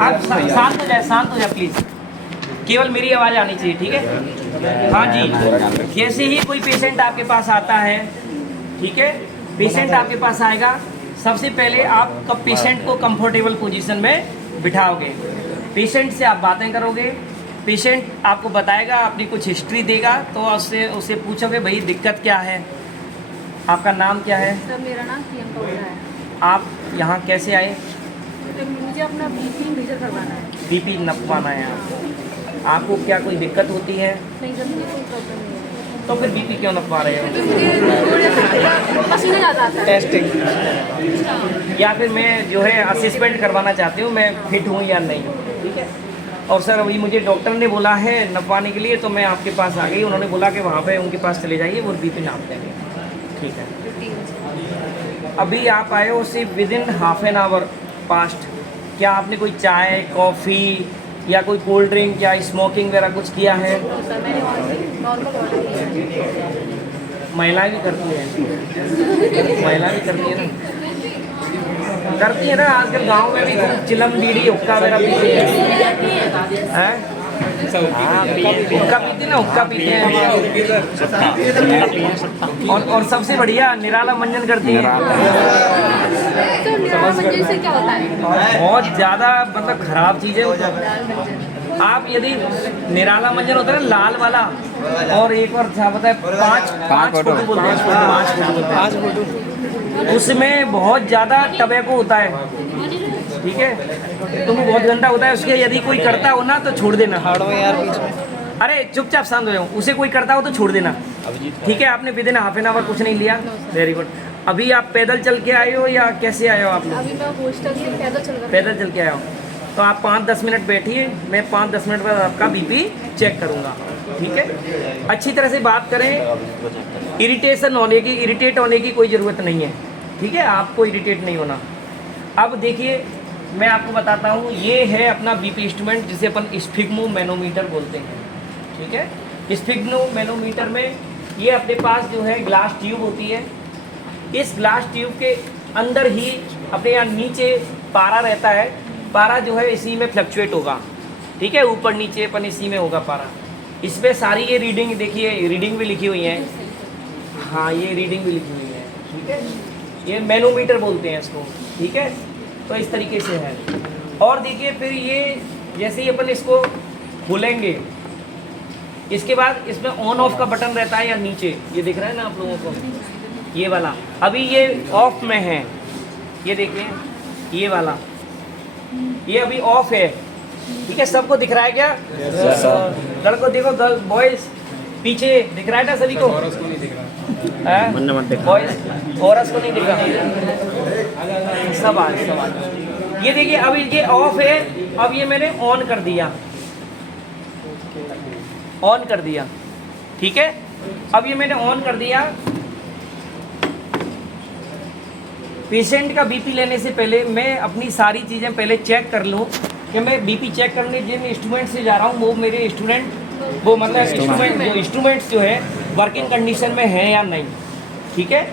आप शांत हो जाए प्लीज़, केवल मेरी आवाज़ आनी चाहिए, ठीक है। हाँ जी, जैसे ही कोई पेशेंट आपके पास आता है, ठीक है, पेशेंट आपके पास आएगा, सबसे पहले आप पेशेंट को कंफर्टेबल पोजीशन में बिठाओगे, पेशेंट से आप बातें करोगे, पेशेंट आपको बताएगा, अपनी कुछ हिस्ट्री देगा, तो उससे पूछोगे भाई दिक्कत क्या है, आपका नाम क्या है? सर मेरा नाम प्रियंका ओझा है। आप यहाँ कैसे आए? तो मुझे अपना बीपी मेजर करवाना है। बीपी नपवाना है आपको क्या कोई दिक्कत होती है? नहीं सर, मुझे कोई प्रॉब्लम नहीं है। तो फिर बीपी क्यों नपवा रहे हो? पसीना ज़्यादा आता है। टेस्टिंग या फिर मैं जो है असेसमेंट करवाना चाहती हूँ, मैं फिट हूँ या नहीं, ठीक है। और सर अभी मुझे डॉक्टर ने बोला है नपवाने के लिए, तो मैं आपके पास आ गई, उन्होंने बोला कि वहाँ पे उनके पास चले जाइए, वो बीपी नाप देंगे, ठीक है। अभी आप आए हो सिर्फ within half an hour past, क्या आपने कोई चाय कॉफ़ी या कोई कोल्ड ड्रिंक या स्मोकिंग वगैरह कुछ किया है? सर मैंने नॉर्मल ऑर्डर किया है। महिलाएं भी करती हैं, महिला भी करती है ना, करती है ना, आजकल गांव में भी चिलम बीड़ी हुक्का वगैरह पीते हैं, हुक्का पीते ना, हुक्का पीते हैं, और सबसे बढ़िया निराला मंजन करती है। तो निराला मंजन से क्या होता है? बहुत ज़्यादा मतलब खराब चीज़ है वो तो। आप यदि निराला मंजन होता है ना लाल वाला, और एक और क्या होता है, पाँच फोटो बोलते हैं, पाँच फोटो, उसमें बहुत ज़्यादा टबैको होता है, ठीक है, तो वो बहुत गंदा होता है। उसके यदि कोई करता हो ना तो छोड़ देना। अरे चुपचाप शांत हो जाओ, उसे कोई करता हो तो छोड़ देना, ठीक है। आपने विदिन हाफ एन आवर कुछ नहीं लिया, वेरी गुड। अभी आप पैदल चल के आए हो या कैसे आए हो आप लोग? अभी मैं हॉस्टल से पैदल चल के आए हो, तो आप 5-10 मिनट बैठिए, मैं 5-10 मिनट बाद आपका बीपी चेक करूँगा, ठीक है। अच्छी तरह से बात करें, इरिटेट होने की कोई ज़रूरत नहीं है, ठीक है, आपको इरिटेट नहीं होना। अब देखिए मैं आपको बताता हूँ, ये है अपना बीपी इंस्ट्रूमेंट जिसे अपन स्फिग्मो मैनोमीटर बोलते हैं, ठीक है। स्फिग्मो मैनोमीटर में ये अपने पास जो है ग्लास ट्यूब होती है, इस ग्लास ट्यूब के अंदर ही अपने यहाँ नीचे पारा रहता है, पारा जो है इसी में फ्लक्चुएट होगा, ठीक है, ऊपर नीचे अपन इसी में होगा पारा। इस पर सारी ये रीडिंग देखिए, रीडिंग भी लिखी हुई है, हाँ ये रीडिंग भी लिखी हुई है, ठीक है, ये मैनोमीटर बोलते हैं इसको, ठीक है। तो इस तरीके से है। और देखिए फिर ये जैसे ही अपन इसको खोलेंगे, इसके बाद इसमें ऑन ऑफ का बटन रहता है या नीचे, ये दिख रहा है ना आप लोगों को, ये वाला अभी ये ऑफ में है, ये देखिए ये वाला, ये अभी ऑफ है, ठीक है। सबको दिख रहा है क्या? लड़कों देखो, गर्ल बॉयज पीछे दिख रहा है ना सभी को? बॉयज औरत को नहीं दिख रहा, सब आ। ये देखिए अभी ये ऑफ है, अब ये मैंने ऑन कर दिया, ठीक है। अब ये मैंने ऑन कर दिया। पेशेंट का बीपी लेने से पहले मैं अपनी सारी चीज़ें पहले चेक कर लूँ कि मैं बीपी चेक करने जिन इंस्ट्रूमेंट से जा रहा हूँ वो मेरे इंस्ट्रूमेंट्स जो है वर्किंग कंडीशन में है या नहीं, ठीक है।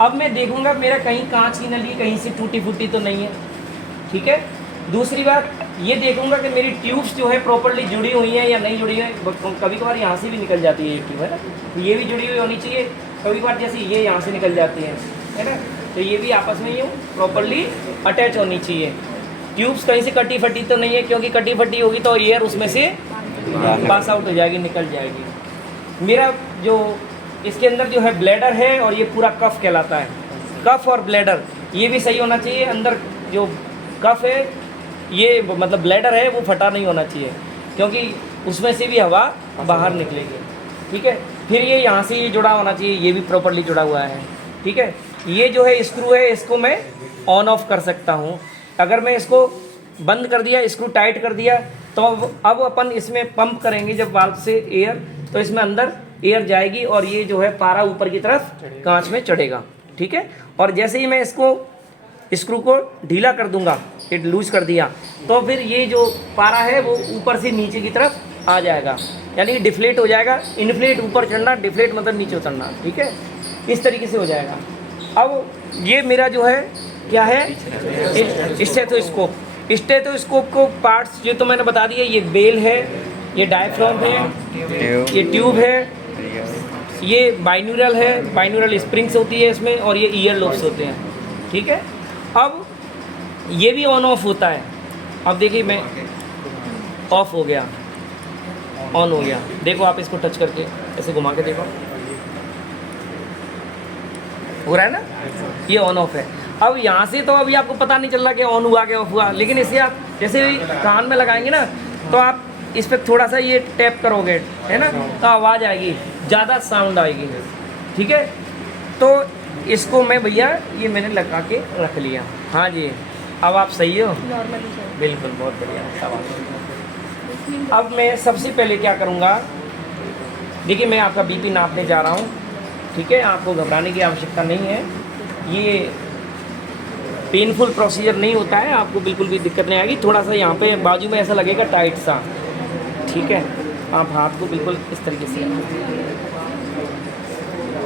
अब मैं देखूंगा मेरा कहीं कांच की नली कहीं से टूटी फूटी तो नहीं है, ठीक है। दूसरी बात ये देखूंगा कि मेरी ट्यूब्स जो है प्रॉपर्ली जुड़ी हुई हैं या नहीं जुड़ी है। कभी कभार यहाँ से भी निकल जाती है ये ट्यूब, है ना, तो ये भी जुड़ी हुई होनी चाहिए। कभी कभार जैसे ये यहाँ से निकल जाती है ना, तो ये भी आपस में यूँ प्रॉपर्ली अटैच होनी चाहिए। ट्यूब्स कहीं से कटी फटी तो नहीं है, क्योंकि कटी फटी होगी तो एयर उसमें से पास आउट हो जाएगी, निकल जाएगी। मेरा जो इसके अंदर जो है ब्लैडर है और ये पूरा कफ कहलाता है, कफ और ब्लैडर ये भी सही होना चाहिए। अंदर जो कफ है ये मतलब ब्लैडर है वो फटा नहीं होना चाहिए, क्योंकि उसमें से भी हवा बाहर निकलेगी, ठीक है। फिर ये यहाँ से ये जुड़ा होना चाहिए, ये भी प्रॉपर्ली जुड़ा हुआ है, ठीक है। ये जो है स्क्रू है, इसको मैं ऑन ऑफ कर सकता हूँ। अगर मैं इसको बंद कर दिया, स्क्रू टाइट कर दिया, तो अब अपन इसमें पंप करेंगे जब वाल्व से एयर, तो इसमें अंदर एयर जाएगी और ये जो है पारा ऊपर की तरफ कांच में चढ़ेगा, ठीक है। और जैसे ही मैं इसको स्क्रू को ढीला कर दूंगा, ये लूज कर दिया, तो फिर ये जो पारा है वो ऊपर से नीचे की तरफ आ जाएगा, यानी कि डिफ्लेट हो जाएगा। इन्फ्लेट ऊपर चढ़ना, डिफ्लेट मतलब नीचे उतरना, ठीक है, इस तरीके से हो जाएगा। अब ये मेरा जो है क्या है, स्टेथोस्कोप। स्टेथोस्कोप को पार्ट्स जो तो मैंने बता दिया, ये बेल है, ये डायफ्राम है, ये ट्यूब है, ये बाइन्यूरल है, बाइन्यूरल स्प्रिंग्स होती है इसमें, और ये ईयर लोब्स होते हैं। ठीक है, अब ये भी ऑन ऑफ होता है। अब देखिए मैं ऑफ हो गया, ऑन हो गया, देखो आप इसको टच करके ऐसे घुमा के देखो, हो रहा है ना, ये ऑन ऑफ है। अब यहाँ से तो अभी आपको पता नहीं चल रहा कि ऑन हुआ कि ऑफ हुआ, लेकिन इसे आप जैसे ही कान में लगाएंगे ना, तो आप इस पर थोड़ा सा ये टैप करोगे, है ना, तो आवाज़ आएगी, ज़्यादा साउंड आएगी। ठीक है, तो इसको मैं भैया ये मैंने लगा के रख लिया। हाँ जी, अब आप सही हो? Normally sir. बिल्कुल, बहुत बढ़िया, शाबाश। अब मैं सबसे पहले क्या करूँगा, देखिए मैं आपका बीपी नापने जा रहा हूँ। ठीक है, आपको घबराने की आवश्यकता नहीं है, ये पेनफुल प्रोसीजर नहीं होता है, आपको बिल्कुल भी दिक्कत नहीं आएगी। थोड़ा सा यहाँ पे बाजू में ऐसा लगेगा टाइट सा। ठीक है, आप हाथ को बिल्कुल इस तरीके से,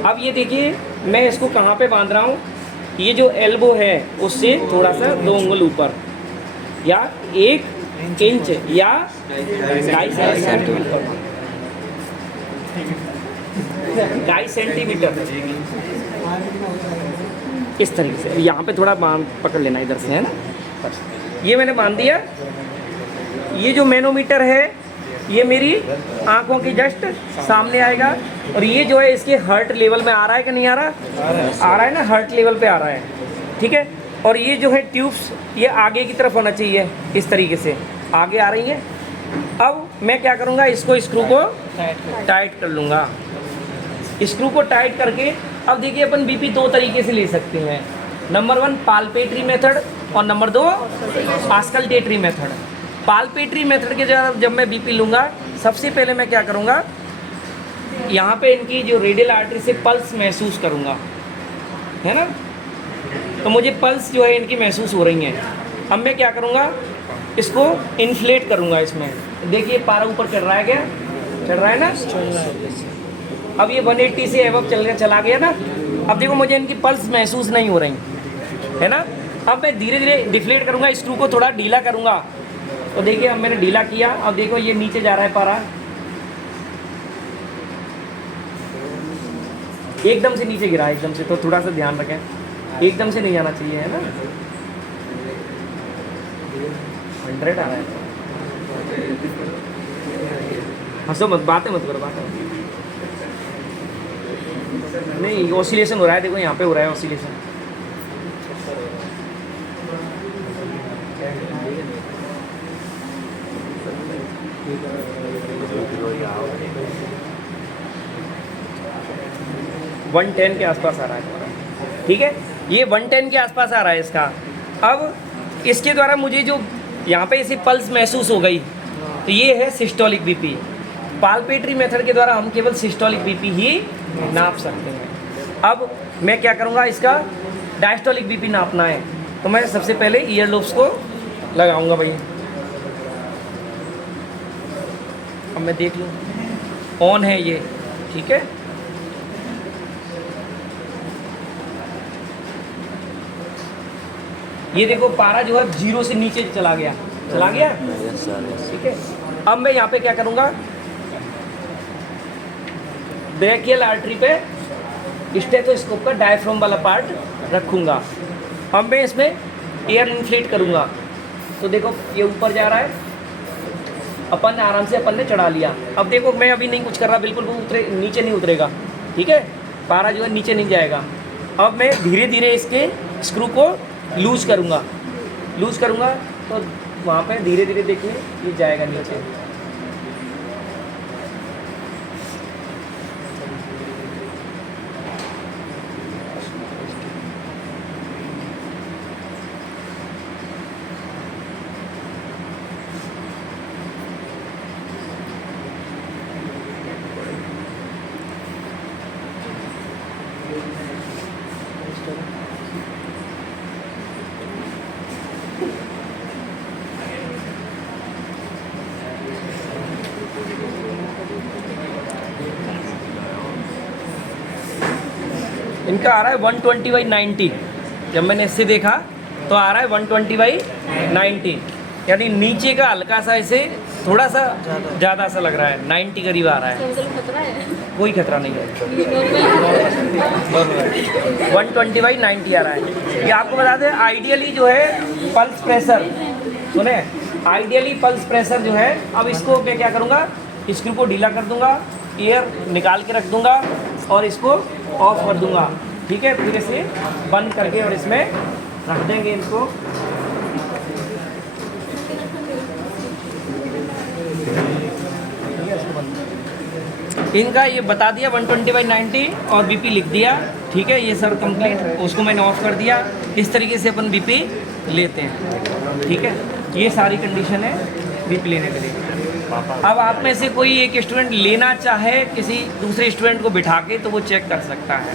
अब ये देखिए मैं इसको कहाँ पे बांध रहा हूँ, ये जो एल्बो है उससे थोड़ा सा 2 उंगल ऊपर, या 1 इंच या 2.5 सेंटीमीटर, 2.5 सेंटीमीटर इस तरीके से। यहाँ पे थोड़ा बांध पकड़ लेना इधर से, है ना, ये मैंने बांध दिया। ये जो मैनोमीटर है ये मेरी आंखों की जस्ट सामने आएगा, और ये जो है इसके हार्ट लेवल में आ रहा है कि नहीं आ रहा, आ रहा है ना, हार्ट लेवल पे आ रहा है। ठीक है, और ये जो है ट्यूब्स ये आगे की तरफ होना चाहिए, इस तरीके से आगे आ रही है। अब मैं क्या करूँगा, इसको स्क्रू को टाइट कर लूँगा। स्क्रू को टाइट करके अब देखिए अपन बीपी 2 तरीके से ले सकते हैं। नंबर 1 पाल्पेटरी मेथड, और नंबर 2 ऑस्कल्टेटरी मेथड। पाल्पेटरी मेथड के जब मैं बीपी लूँगा, सबसे पहले मैं क्या करूँगा, यहाँ पे इनकी जो रेडियल आर्टरी से पल्स महसूस करूँगा, है ना, तो मुझे पल्स जो है इनकी महसूस हो रही हैं। अब मैं क्या करूँगा, इसको इन्फ्लेट करूँगा इसमें। देखिए पारा ऊपर चढ़ रहा है, क्या चढ़ रहा है ना, अब ये 180 से एबव चला गया ना। अब देखो मुझे इनकी पल्स महसूस नहीं हो रही, है ना। अब मैं धीरे धीरे डिफ्लेट करूँगा, स्क्रू को थोड़ा ढीला करूँगा, तो देखिए अब मैंने ढीला किया, अब देखो ये नीचे जा रहा है पारा, एकदम से नीचे गिरा, एकदम से, तो थोड़ा सा ध्यान रखें, एकदम से नहीं जाना चाहिए, है ना। 100 आ रहा है, हंसो मत, बातें मत करो, बातें नहीं, ऑसिलेशन हो रहा है, देखो यहाँ पे हो रहा है ऑसिलेशन। वन 110 के आसपास आ रहा है। ठीक है, ये 110 के आसपास आ रहा है इसका। अब इसके द्वारा मुझे जो यहाँ पे इसी पल्स महसूस हो गई, तो ये है सिस्टोलिक बीपी। पाल्पेटरी मेथड के द्वारा हम केवल सिस्टोलिक बीपी ही नाप सकते हैं। अब मैं क्या करूँगा, इसका डायस्टोलिक बीपी नापना है, तो मैं सबसे पहले ईयर लोब्स को लगाऊंगा भाई। अब मैं देख लूँ, ऑन है ये, ठीक है। ये देखो पारा जो है 0 से नीचे चला गया, ठीक है। अब मैं यहाँ पे क्या करूँगा, ब्रेकियल आर्टरी पे स्टेथोस्कोप का डायफ्राम वाला पार्ट रखूँगा। अब मैं इसमें एयर इन्फ्लेट करूँगा, तो देखो ये ऊपर जा रहा है, अपन ने आराम से अपन ने चढ़ा लिया। अब देखो मैं अभी नहीं कुछ कर रहा, बिल्कुल वो नीचे नहीं उतरेगा, ठीक है, पारा जो है नीचे नहीं जाएगा। अब मैं धीरे धीरे इसके स्क्रू को लूज करूँगा, तो वहाँ पे धीरे धीरे देखिए ये जाएगा नीचे। इनका आ रहा है 120/90, जब मैंने इससे देखा तो आ रहा है 120/90, यानी नीचे का हल्का सा इसे थोड़ा सा ज़्यादा सा लग रहा है, 90 करीब आ रहा है। अंकल खतरा है कोई खतरा नहीं है, ये नॉर्मल 120/90 आ रहा है। ये आपको बता दें आइडियली जो है पल्स प्रेशर, सुने, आइडियली पल्स प्रेशर जो है, अब इसको मैं क्या करूँगा, स्क्रू को ढीला कर दूंगा, एयर निकाल के रख दूंगा और इसको ऑफ कर दूंगा, ठीक है। फिर इसे बंद करके और इसमें रख देंगे इसको। इनका ये बता दिया 120/90 और बीपी लिख दिया, ठीक है। ये सर कंप्लीट, उसको मैंने ऑफ कर दिया। इस तरीके से अपन बीपी लेते हैं, ठीक है। ये सारी कंडीशन है बीपी लेने के लिए। अब आप में से कोई एक स्टूडेंट लेना चाहे किसी दूसरे स्टूडेंट को बिठा के, तो वो चेक कर सकता है।